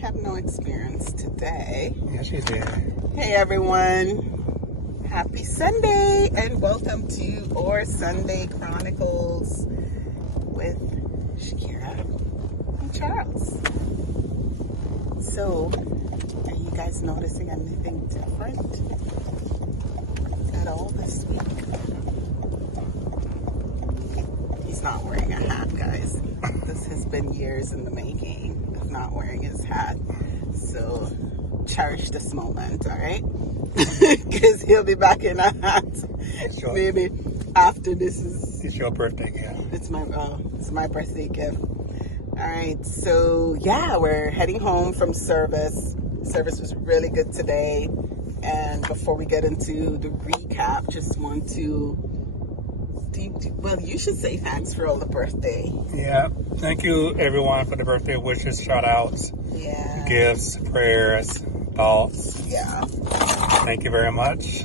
have no experience today. Yes, you did. Hey everyone, happy Sunday and welcome to our Sunday Chronicles with Shakira and Charles. So, are you guys noticing anything different at all this week? He's not wearing a hat, guys. This has been years in the making of not wearing his hat. So cherish this moment, all right? Because he'll be back in a hat. Maybe after this is... It's your birthday gift. It's my birthday gift. All right, so yeah, we're heading home from service. Service was really good today. And before we get into the recap, just want to... Well, you should say thanks for all the birthday. Yeah. Thank you, everyone, for the birthday wishes, shout-outs, gifts, prayers, thoughts. Yeah. Thank you very much.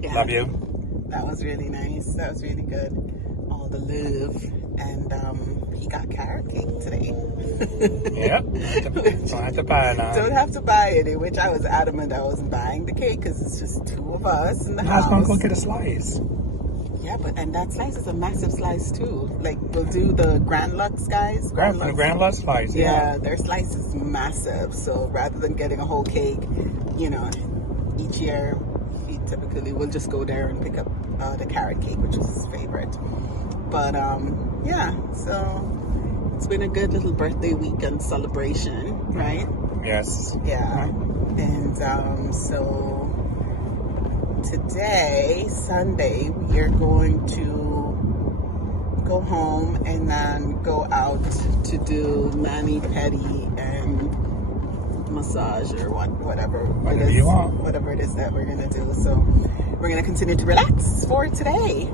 Yeah. Love you. That was really nice. That was really good. All the love. And he got carrot cake today. Yeah. Don't have to buy it now. Don't have to buy it, which I was adamant I wasn't buying the cake because it's just two of us in the house. I was going to go get a slice. Yeah, and that slice is a massive slice too. Like, we'll do the Grand Lux guys. Grand Lux slice, yeah. Their slice is massive. So rather than getting a whole cake, each year we typically will just go there and pick up the carrot cake, which is his favorite. But yeah, so it's been a good little birthday weekend celebration, right? Yes. Yeah. And so today, Sunday, we are going to go home and then go out to do mani-pedi and massage or whatever you want. Whatever it is that we're going to do. So we're going to continue to relax for today.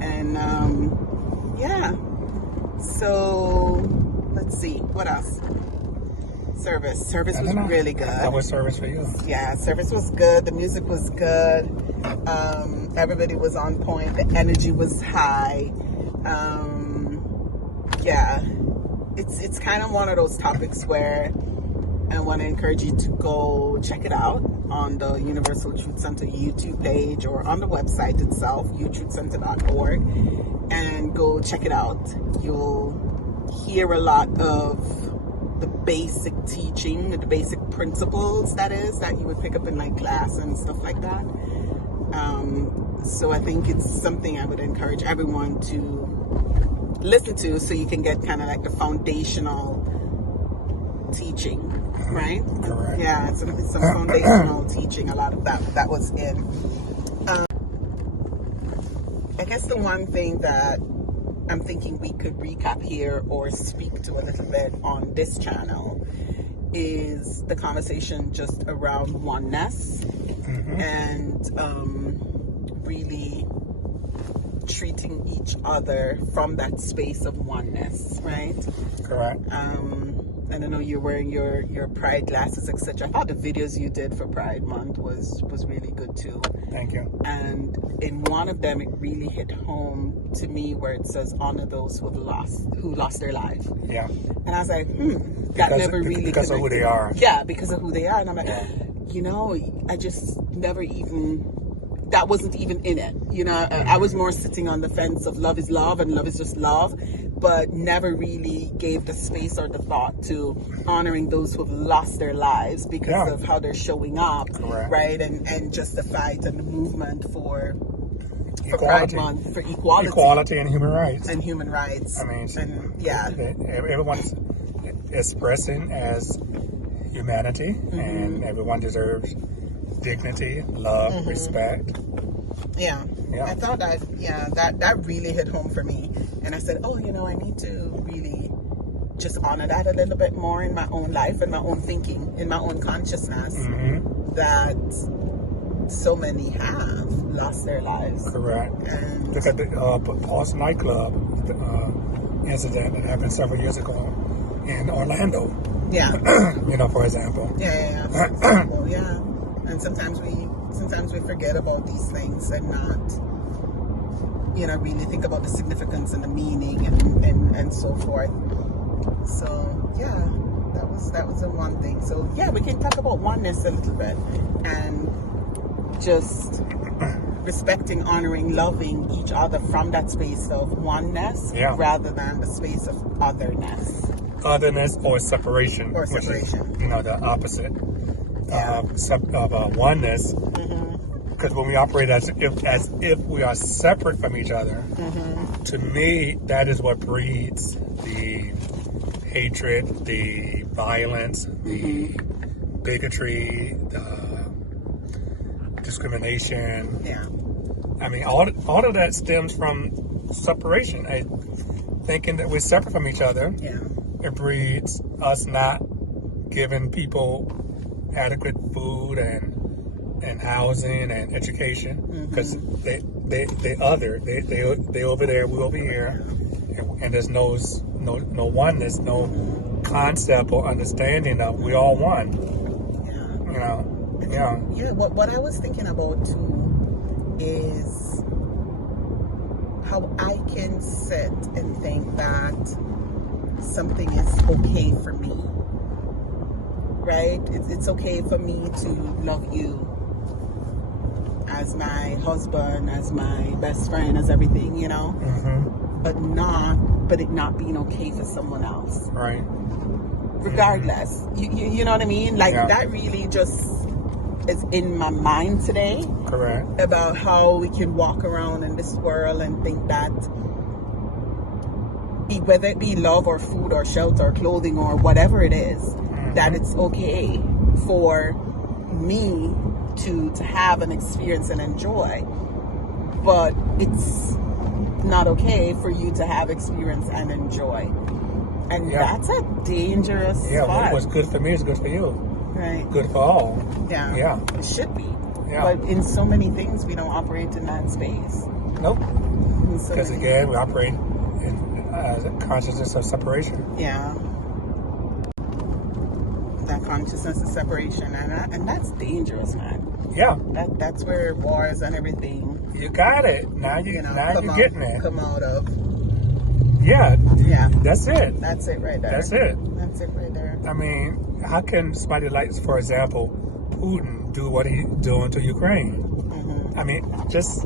And yeah. So let's see. What else? Service was really good. How was service for you? Yeah, service was good. The music was good. Everybody was on point. The energy was high. Yeah, it's kind of one of those topics where I want to encourage you to go check it out on the Universal Truth Center YouTube page or on the website itself, utruthcenter.org, and go check it out. You'll hear a lot of the basic teaching, the basic principles that you would pick up in like class and stuff like that. So I think it's something I would encourage everyone to listen to so you can get kind of like the foundational teaching, right? Correct. Yeah, some foundational teaching, a lot of that was in. I guess the one thing that I'm thinking we could recap here or speak to a little bit on this channel is the conversation just around oneness and really treating each other from that space of oneness, right? Correct. And I know you're wearing your Pride glasses, etc. I thought the videos you did for Pride Month was really good too. Thank you. And in one of them, it really hit home to me where it says, honor those who lost their life. Yeah. And I was like, because of who they are. Yeah, because of who they are. And I'm like, I just never even, that wasn't even in it. I was more sitting on the fence of love is love and love is just love, but never really gave the space or the thought to honoring those who have lost their lives because of how they're showing up. Correct. Right? And just the fight and the movement for Equality. Pride Month, for equality. Equality and human rights. I mean, everyone's expressing as humanity, and everyone deserves dignity, love, respect. Yeah. I thought that really hit home for me. And I said, I need to really just honor that a little bit more in my own life and my own thinking, in my own consciousness, that so many have lost their lives. Correct. And look at the Pulse nightclub incident that happened several years ago in Orlando. Yeah. For example. Yeah. For example, yeah. And sometimes we forget about these things and not, really think about the significance and the meaning and so forth. So, yeah. that was the one thing. So yeah, we can talk about oneness a little bit, and just respecting, honoring, loving each other from that space of oneness, rather than the space of otherness. Otherness or separation. Or separation. Which is, the opposite of oneness. Because when we operate as if we are separate from each other, to me, that is what breeds the hatred, the violence, the bigotry, the discrimination. Yeah. I mean, all of that stems from separation. Thinking that we're separate from each other. Yeah. It breeds us not giving people adequate food and housing and education, because they over there, we over here, and there's no oneness, no concept or understanding of we all one. What I was thinking about too is how I can sit and think that something is okay for me, right? It's okay for me to love you as my husband, as my best friend, as everything, but it not being okay for someone else, right? Regardless, you know what I mean? Like that really just is in my mind today. Correct. About how we can walk around in this world and think that whether it be love or food or shelter or clothing or whatever it is, that it's okay for me to have an experience and enjoy, but it's not okay for you to have experience and enjoy. And that's a dangerous spot. What's good for me is good for you. Right. Good for all. Yeah. It should be. Yeah. But in so many things, we don't operate in that space. Nope. Because again, we operate in the consciousness of separation. Yeah. That consciousness of separation, and that's dangerous, man. Yeah. That's where wars and everything. You got it. Now you're getting it. Come out of. Yeah. That's it. That's it right there. That's it. That's it right there. I mean, how can somebody like, for example, Putin do what he's doing to Ukraine? I mean, it's just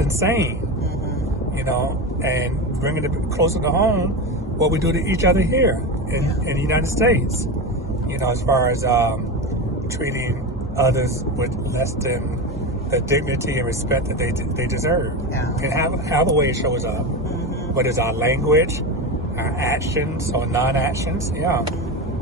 insane. And bringing it closer to home, what we do to each other here in the United States. As far as treating others with less than the dignity and respect that they deserve. Yeah. And have a way it shows up. What is our language, our actions or non-actions? Yeah.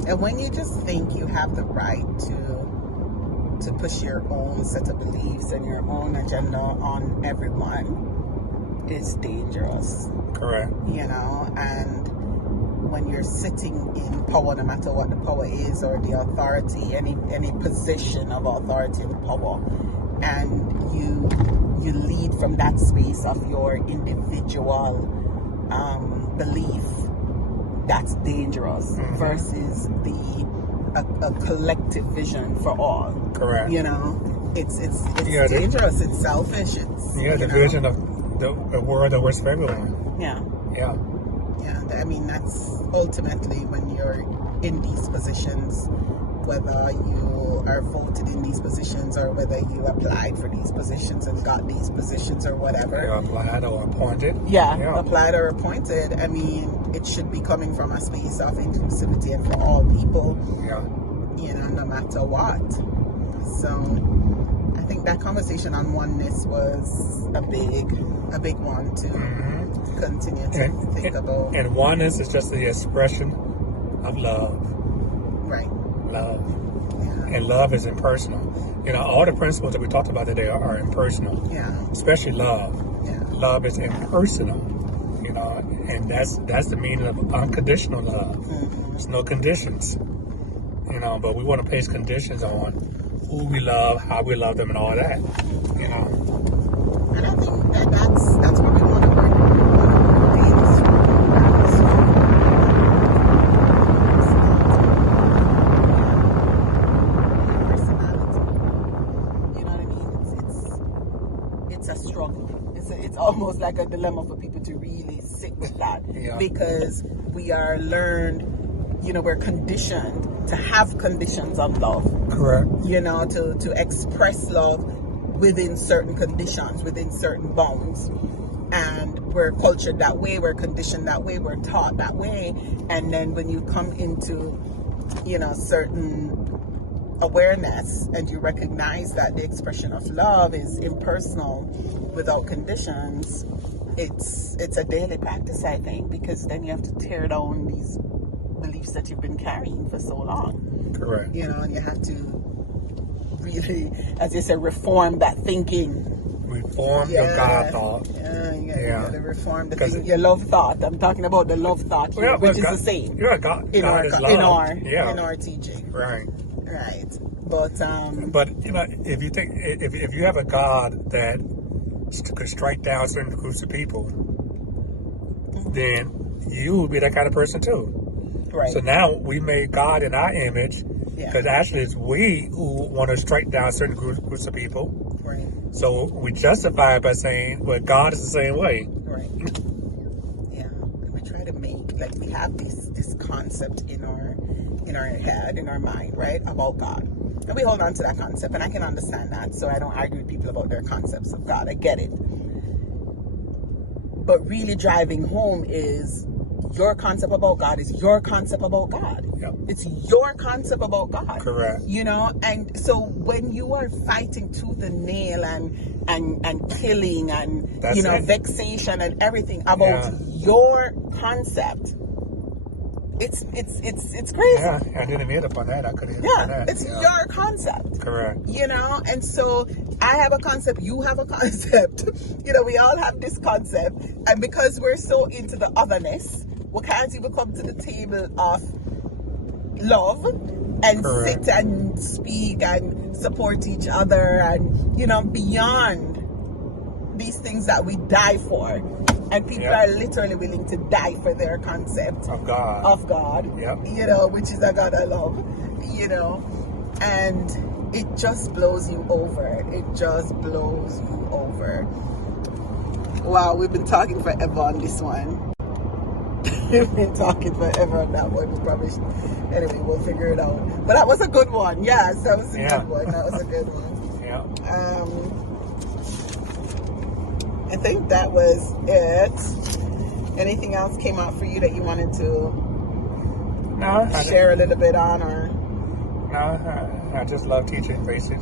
And when you just think you have the right to push your own set of beliefs and your own agenda on everyone, it's dangerous. Correct. And when you're sitting in power, no matter what the power is or the authority, any position of authority and power, and you lead from that space of your individual belief, that's dangerous versus a collective vision for all. Correct. It's dangerous. It's selfish. It's the vision of the world that works for everyone. Yeah. I mean, that's ultimately when you're in these positions, whether you are voted in these positions or whether you applied for these positions and got these positions or whatever. You're applied or appointed. Yeah, applied or appointed. I mean, it should be coming from a space of inclusivity and for all people. Yeah. No matter what. So I think that conversation on oneness was a big one to continue to think about. And oneness is just the expression of love. Right. Love. Yeah. And love is impersonal. All the principles that we talked about today are impersonal. Yeah. Especially love. Yeah. Love is impersonal. And that's the meaning of unconditional love. There's no conditions. But we want to place conditions on who we love, how we love them, and all that. And I think that's what we want to work on. It's a struggle. It's almost like a dilemma for people to really sit with that, because we are learned. we're conditioned to have conditions of love. Correct. To express love within certain conditions, within certain bounds. And we're cultured that way, we're conditioned that way, we're taught that way. And then when you come into, certain awareness and you recognize that the expression of love is impersonal, without conditions, it's a daily practice, I think, because then you have to tear down these beliefs that you've been carrying for so long. Correct. And you have to really, as you said, reform that thinking. Reform your God thought. You gotta reform your love thought. I'm talking about the love thought here, which is the same. Yeah, God is love. In our teaching. Right. But if you think if you have a God that could strike down certain groups of people, then you would be that kind of person too. Right. So now we made God in our image, because actually it's we who want to strike down certain groups of people. Right. So we justify it by saying, well, God is the same way. Right. Yeah. And we try to make, we have this concept in our head, in our mind, right, about God. And we hold on to that concept, and I can understand that. So I don't argue with people about their concepts of God. I get it. But really driving home is your concept about God is your concept about God. Yep. It's your concept about God. Correct. And so when you are fighting tooth and nail and killing and vexation and everything about your concept, it's crazy. Yeah, I didn't admit upon that. I could have. It's your concept. Correct. And so I have a concept, you have a concept. We all have this concept, and because we're so into the otherness, we can't even come to the table of love and sit and speak and support each other and beyond these things that we die for. And people are literally willing to die for their concept of God. Which is a God I love, and it just blows you over. It just blows you over. Wow, we've been talking forever on this one. We've been talking forever on that one. Anyway, we'll figure it out. But that was a good one. Yes, that was a good one. That was a good one. Yeah. I think that was it. Anything else came out for you that you wanted to share a little bit on, or? No, I just love teaching basic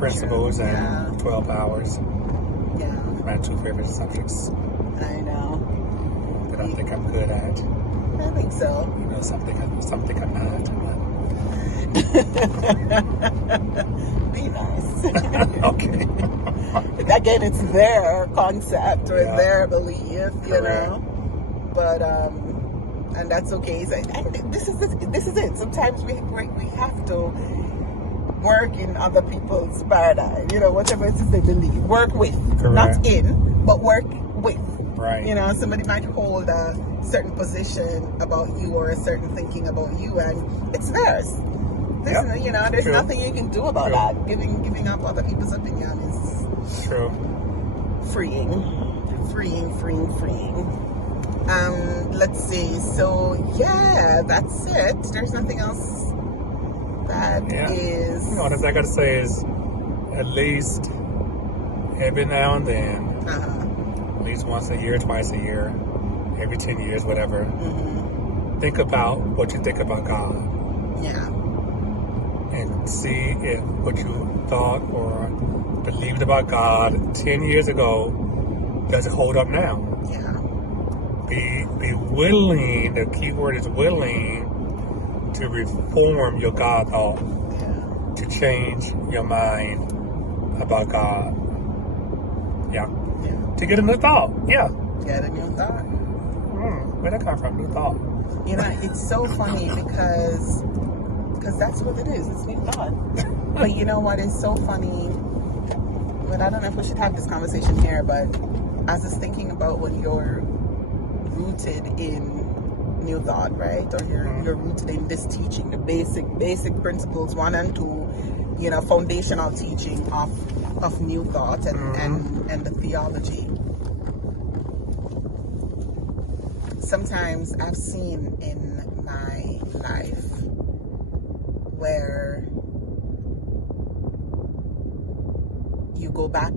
principles and 12 hours. Yeah. My two favorite subjects. I know. That I think I'm good at. I think so. Something I'm not. Be nice. Okay. Again, it's their concept or their belief, But and that's okay. And this is it. Sometimes we have to work in other people's paradigm. Whatever it is they believe, work with, not in, but work with. Right. Somebody might hold a certain position about you or a certain thinking about you, and it's theirs. There's nothing you can do about that. Giving up other people's opinion is freeing. Let's see. So that's it. There's nothing else that is. What I gotta say is, at least every now and then, at least once a year, twice a year, every 10 years, whatever. Mm-hmm. Think about what you think about God. Yeah. And see if what you thought or believed about God 10 years ago does it hold up now. Yeah. Be willing, the key word is willing, to reform your God thought, to change your mind about God. To get a new thought. Get a new thought. Where'd that come from? New thought. It's so funny because that's what it is. It's new thought. But you know what is so funny? But I don't know if we should have this conversation here, but I was just thinking about when you're rooted in new thought, right? Or you're rooted in this teaching, the basic principles 1 and 2, foundational teaching of new thought and the theology. Sometimes I've seen in my life where you go back.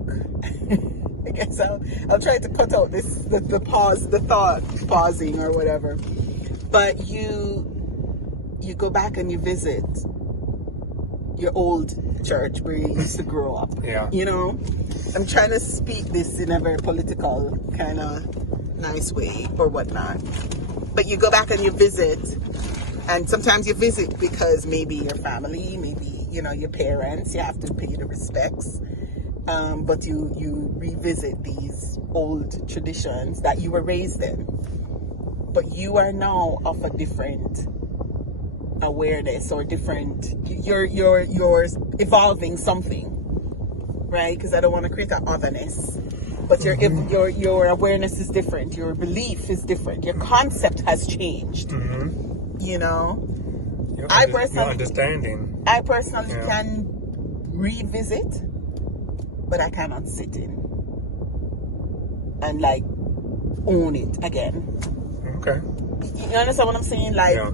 I guess I'll try to cut out the pause, the thought pausing or whatever. But you go back and you visit your old church where you used to grow up. Yeah. You know, I'm trying to speak this in a very political kind of nice way or whatnot. But you go back and you visit, and sometimes you visit because maybe your family, maybe, you know, your parents, you have to pay the respects. But you revisit these old traditions that you were raised in. But you are now of a different awareness or different, you're evolving something, right? Because I don't want to create an otherness. But your awareness is different. Your belief is different. Your concept has changed. Mm-hmm. You know? Your I understanding. Can revisit, but I cannot sit in and like own it again. Okay. You understand what I'm saying? Like, yeah.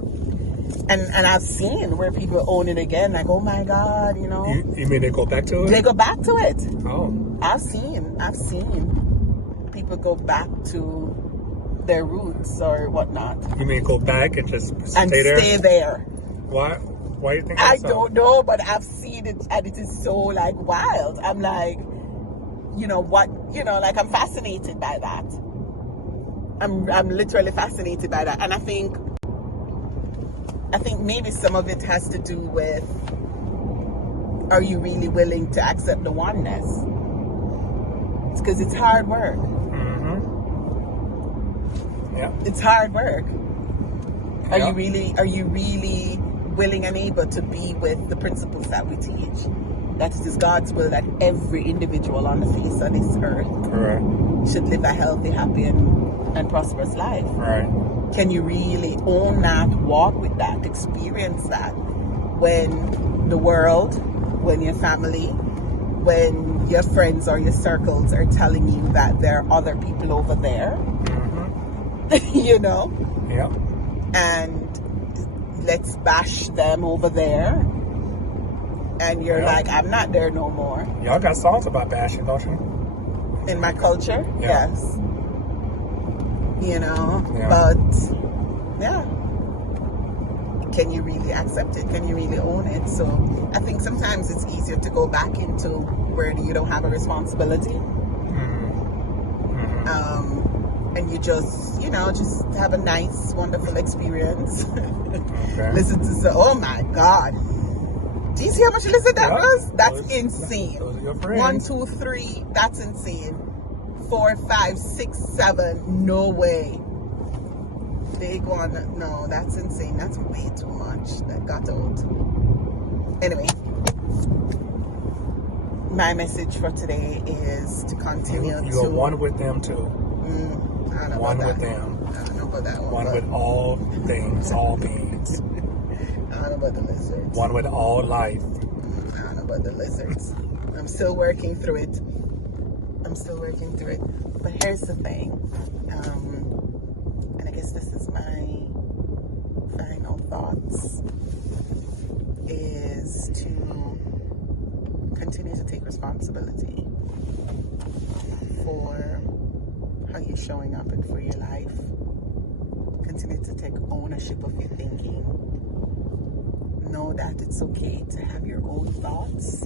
And I've seen where people own it again, like, oh my God, you know. You mean they go back to it? They go back to it. Oh. I've seen people go back to their roots or whatnot. You mean go back and just stay there? Why do you think I so? don't know, but I've seen it and it is so like wild. I'm like, you know what, you know, like I'm fascinated by that. I'm literally fascinated by that. And I think maybe some of it has to do with, are you really willing to accept the oneness? It's because it's hard work. Mm-hmm. Yeah. It's hard work. Yeah. Are you really willing and able to be with the principles that we teach? That it is God's will that every individual on the face of this earth Correct. should live a healthy, happy, and prosperous life. Right. Can you really own that, walk with that, experience that when the world, when your family, when your friends or your circles are telling you that there are other people over there? Mm-hmm. You know? Yeah. And let's bash them over there. And you're like, I'm not there no more. Y'all got songs about bashing, don't you? In my culture? Yeah. Yes. You know, yeah. But yeah, can you really accept it? Can you really own it? So I think sometimes it's easier to go back into where you don't have a responsibility. Mm-hmm. Mm-hmm. And you just, you know, just have a nice, wonderful experience. Okay. Listen to oh my God. Do you see how much you listen that was? That's insane. Those are your friends. 1, 2, 3, that's insane. 4, 5, 6, 7, no way. Big one, no, that's insane. That's way too much. That got old. Anyway, my message for today is to continue you are one with them too. I don't know one about with that. them. I don't know about that one. One with all things, all beings. I don't know about the lizards. One with all life. I don't know about the lizards. I'm still working through it. But here's the thing. And I guess this is my final thoughts, is to continue to take responsibility for how you're showing up and for your life. Continue to take ownership of your thinking. Know that it's okay to have your own thoughts,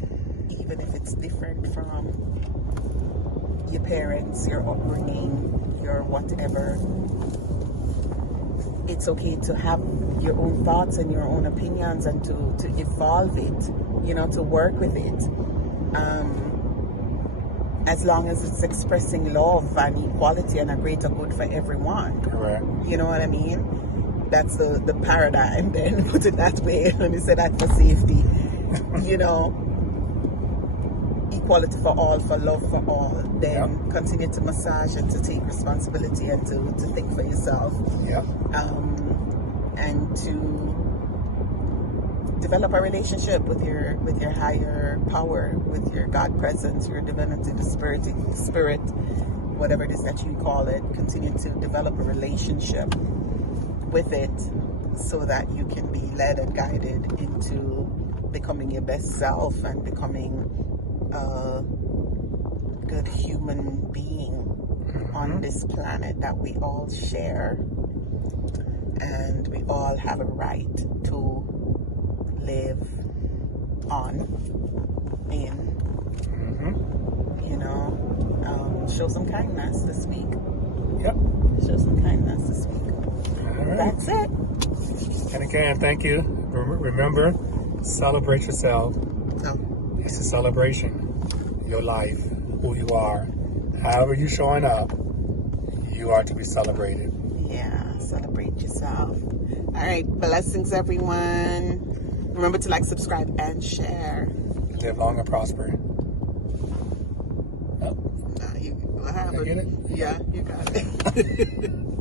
even if it's different from your parents, your upbringing, your whatever. It's okay to have your own thoughts and your own opinions and to evolve it, you know, to work with it. As long as it's expressing love and equality and a greater good for everyone. Correct. You know what I mean? That's the paradigm then, put it that way. Let me say that for safety. You know, equality for all, for love for all. Then continue to massage and to take responsibility and to think for yourself. Yeah. And to develop a relationship with your higher power, with your God presence, your divinity, the spirit, whatever it is that you call it. Continue to develop a relationship with it, so that you can be led and guided into becoming your best self and becoming a good human being on this planet that we all share, and we all have a right to live on in. You know, show some kindness this week. Yep. Show some kindness this week. All right. That's it. And again, thank you. Remember, celebrate yourself. No. It's a celebration. Your life, who you are, however you're showing up, you are to be celebrated. Yeah, celebrate yourself. All right, blessings, everyone. Remember to like, subscribe, and share. Live long and prosper. What happened? Did I get it? Yeah, you got it.